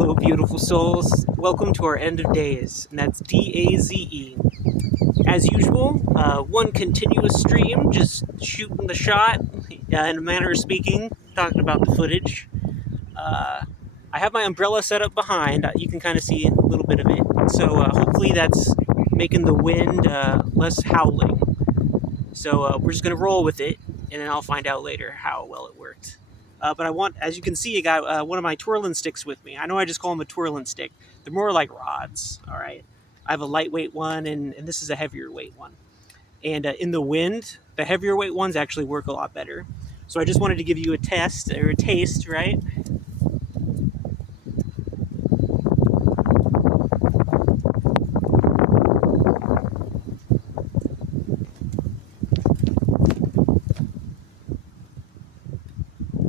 Hello, beautiful souls. Welcome to our end of days, and that's DAZE. As usual, one continuous stream, just shooting the shot, in a manner of speaking, talking about the footage. I have my umbrella set up behind. You can kind of see a little bit of it. So hopefully that's making the wind less howling. So we're just going to roll with it, and then I'll find out later how well it worked. But I want, as you can see, I got one of my twirling sticks with me. I know I just call them a twirling stick. They're more like rods, all right? I have a lightweight one, and this is a heavier weight one. And in the wind, the heavier weight ones actually work a lot better. So I just wanted to give you a test, or a taste, right?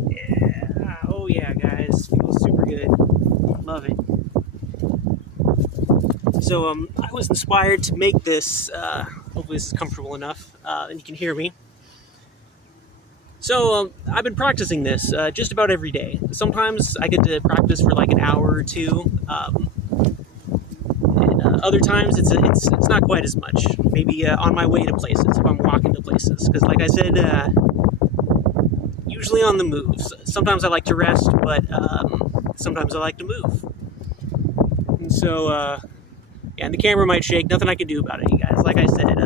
Yeah, oh yeah, guys, feels super good. Love it. So I was inspired to make this. Hopefully this is comfortable enough, and you can hear me. So I've been practicing this just about every day. Sometimes I get to practice for like an hour or two, and other times it's not quite as much. Maybe on my way to places, if I'm walking to places, because like I said, usually on the move. Sometimes I like to rest, but sometimes I like to move. And so, yeah, and the camera might shake. Nothing I can do about it, you guys. Like I said,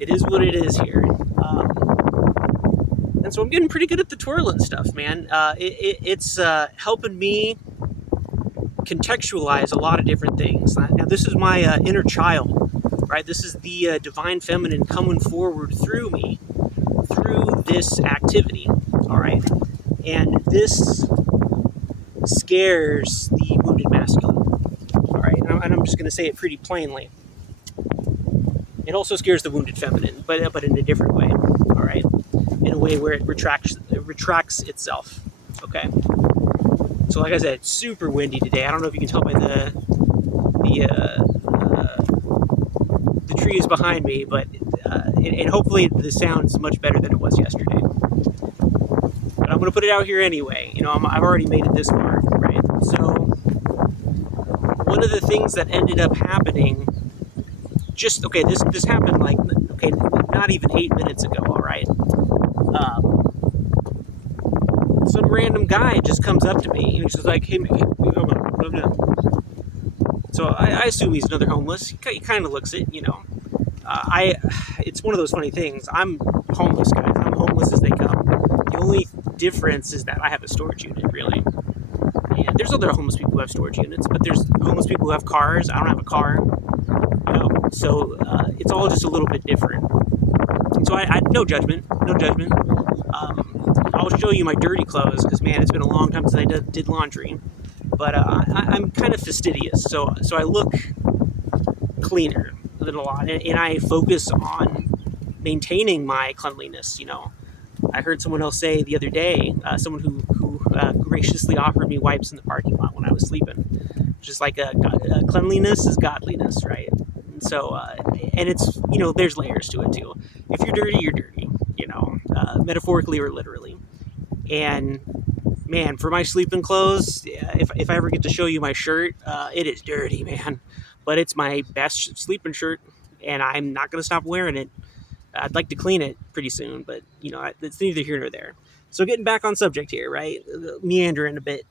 it is what it is here. And so I'm getting pretty good at the twirling stuff, man. It's helping me contextualize a lot of different things. Now, this is my inner child, right? This is the divine feminine coming forward through me, through this activity, all right? And this scares the wounded masculine, all right? And I'm just going to say it pretty plainly. It also scares the wounded feminine, but in a different way, all right? In a way where it retracts itself, okay? So like I said, it's super windy today. I don't know if you can tell by the trees behind me, but and hopefully the sound's much better than it was yesterday. But I'm going to put it out here anyway. You know, I've already made it this far, right? So one of the things that ended up happening, this happened like, not even 8 minutes ago, all right? Some random guy just comes up to me and he's just like, hey, man, so I assume he's another homeless. He kind of looks it, you know. It's one of those funny things. I'm homeless, guys. I'm homeless as they come. The only difference is that I have a storage unit, really. And there's other homeless people who have storage units, but there's homeless people who have cars. I don't have a car. You know, so it's all just a little bit different. So I no judgment. I'll show you my dirty clothes because, man, it's been a long time since I did laundry. But I'm kind of fastidious, so I look cleaner than a lot, and I focus on maintaining my cleanliness. You know, I heard someone else say the other day, someone who graciously offered me wipes in the parking lot when I was sleeping. Just like cleanliness is godliness, right? And so, and it's, you know, there's layers to it too. If you're dirty, you're dirty. You know, metaphorically or literally. And man, for my sleeping clothes, if I ever get to show you my shirt, it is dirty, man. But it's my best sleeping shirt, and I'm not going to stop wearing it. I'd like to clean it pretty soon, but, you know, it's neither here nor there. So getting back on subject here, right? Meandering a bit.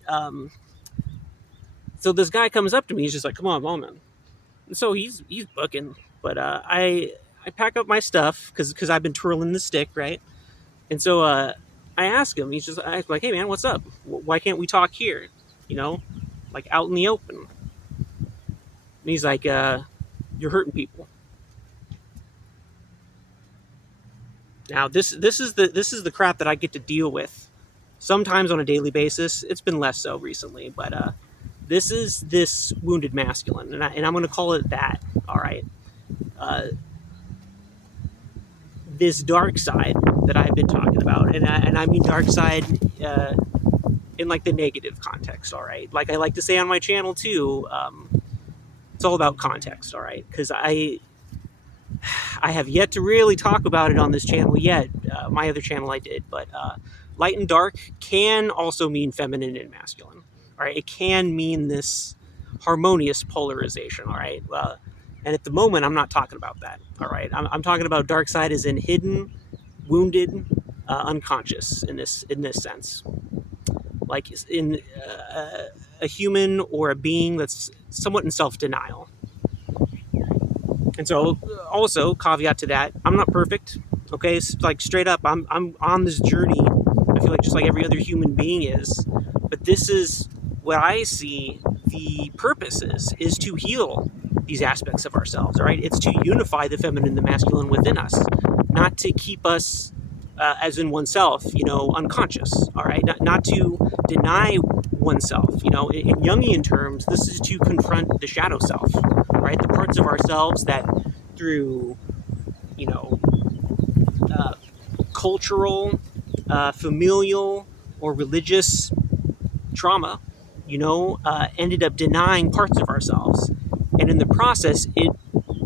So this guy comes up to me. He's just like, come on, man. And so he's booking. But I pack up my stuff because I've been twirling the stick, right? And so I ask him. He's just like, hey, man, what's up? Why can't we talk here? You know, like out in the open. And he's like, you're hurting people. Now, this is the crap that I get to deal with sometimes on a daily basis. It's been less so recently, but this is this wounded masculine, and I'm going to call it that. All right, this dark side that I've been talking about, and I mean dark side in like the negative context. All right, like I like to say on my channel too. It's all about context, all right? Because I have yet to really talk about it on this channel yet. My other channel I did, but light and dark can also mean feminine and masculine. All right, it can mean this harmonious polarization. All right, and at the moment, I'm not talking about that. All right, I'm talking about dark side as in hidden, wounded, unconscious in this sense, like in a human or a being that's somewhat in self-denial. And so, also caveat to that, I'm not perfect. Okay, like straight up, I'm on this journey. I feel like just like every other human being is, but this is what I see. The purpose is to heal these aspects of ourselves. All right, it's to unify the feminine and the masculine within us, not to keep us, as in oneself, unconscious. All right, not to deny oneself. In Jungian terms, this is to confront the shadow self. Right, the parts of ourselves that through cultural, familial, or religious trauma, ended up denying parts of ourselves, and in the process, it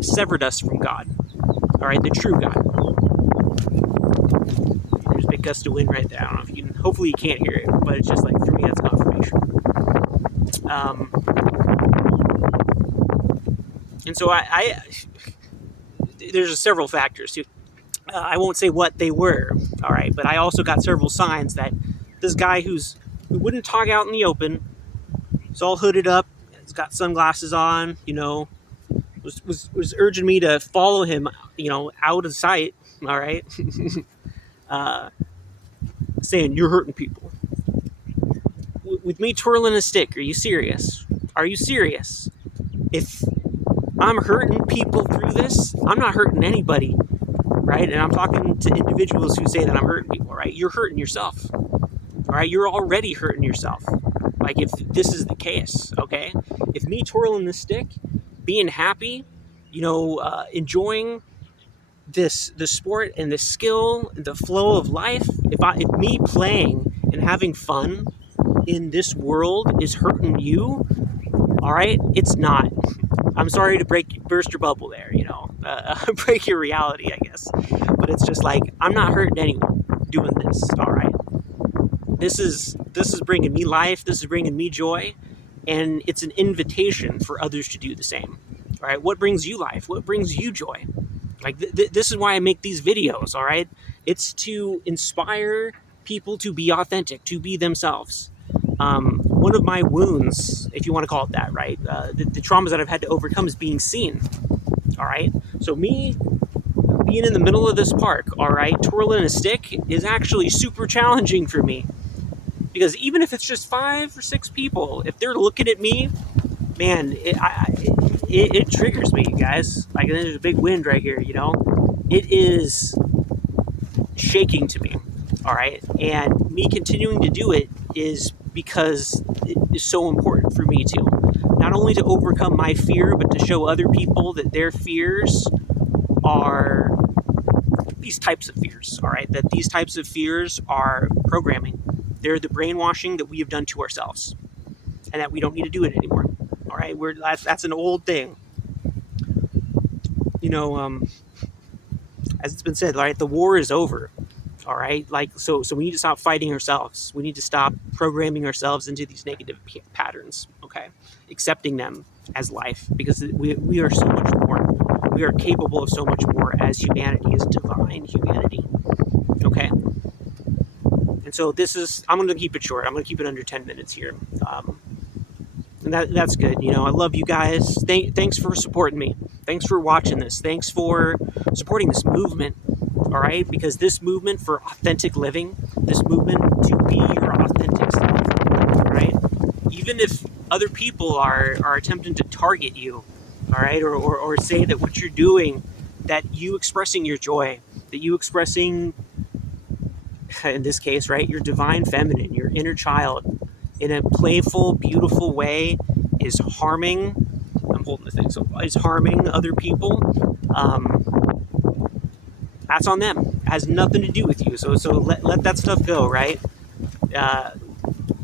severed us from God. All right, the true God. There's a big gust of wind right there. I don't know if you can. Hopefully, you can't hear it, but it's just like for me, that's confirmation. And so there's several factors too. I won't say what they were, all right, but I also got several signs that this guy who wouldn't talk out in the open, he's all hooded up, he's got sunglasses on, was urging me to follow him, out of sight, all right, saying, "You're hurting people." With me twirling a stick, are you serious? Are you serious? If I'm hurting people through this, I'm not hurting anybody. Right? And I'm talking to individuals who say that I'm hurting people, right? You're hurting yourself. All right? You're already hurting yourself. Like if this is the case, okay? If me twirling the stick, being happy, enjoying the sport and the skill, the flow of life, if me playing and having fun in this world is hurting you, all right? It's not. I'm sorry to burst your bubble there, break your reality, I guess. But it's just like, I'm not hurting anyone doing this, all right? This is bringing me life, this is bringing me joy, and it's an invitation for others to do the same, all right? What brings you life? What brings you joy? Like, this is why I make these videos, all right? It's to inspire people to be authentic, to be themselves. One of my wounds, if you want to call it that, right? The traumas that I've had to overcome is being seen. All right. So me being in the middle of this park, all right, twirling a stick is actually super challenging for me, because even if it's just 5 or 6 people, if they're looking at me, man, it triggers me, guys. Like, there's a big wind right here. It is shaking to me. All right, and me continuing to do it is because it is so important for me to not only to overcome my fear, but to show other people that their fears are these types of fears. All right, that these types of fears are programming. They're the brainwashing that we have done to ourselves, and that we don't need to do it anymore. All right, that's an old thing. As it's been said, all right, the war is over. All right, so we need to stop fighting ourselves. We need to stop programming ourselves into these negative patterns. Okay, accepting them as life, because we are so much more. We are capable of so much more as humanity, as divine humanity. Okay, and so I'm going to keep it short. I'm going to keep it under 10 minutes here. And that's good. I love you guys. Thanks for supporting me. Thanks for watching this. Thanks for supporting this movement. All right, because this movement for authentic living, this movement to be your authentic self, right? Even if other people are attempting to target you, all right, or say that what you're doing, that you expressing your joy, that you expressing, in this case, right, your divine feminine, your inner child, in a playful, beautiful way, is harming. I'm holding the thing, so is harming other people. That's on them. It has nothing to do with you. So let that stuff go, right?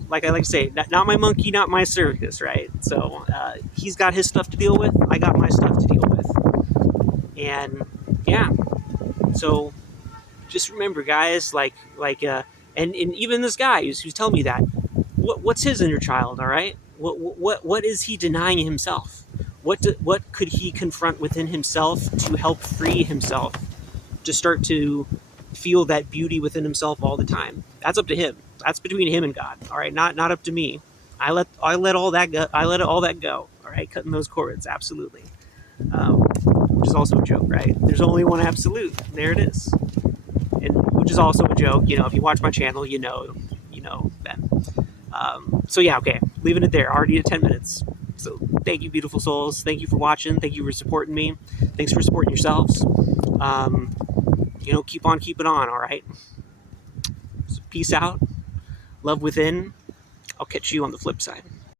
Like I like to say, not my monkey, not my circus, right? So he's got his stuff to deal with. I got my stuff to deal with. And yeah, so just remember, guys, and even this guy who's telling me that, what's his inner child? All right, what is he denying himself? What could he confront within himself to help free himself, to start to feel that beauty within himself all the time? That's up to him. That's between him and God. All right, not up to me. I let all that go. I let all that go. All right, cutting those cords, absolutely. Which is also a joke, right? There's only one absolute. There it is. And which is also a joke. You know, if you watch my channel, you know then. So yeah, okay, leaving it there. Already at 10 minutes. So thank you, beautiful souls. Thank you for watching. Thank you for supporting me. Thanks for supporting yourselves. Keep on keeping on. All right. So peace out. Love within. I'll catch you on the flip side.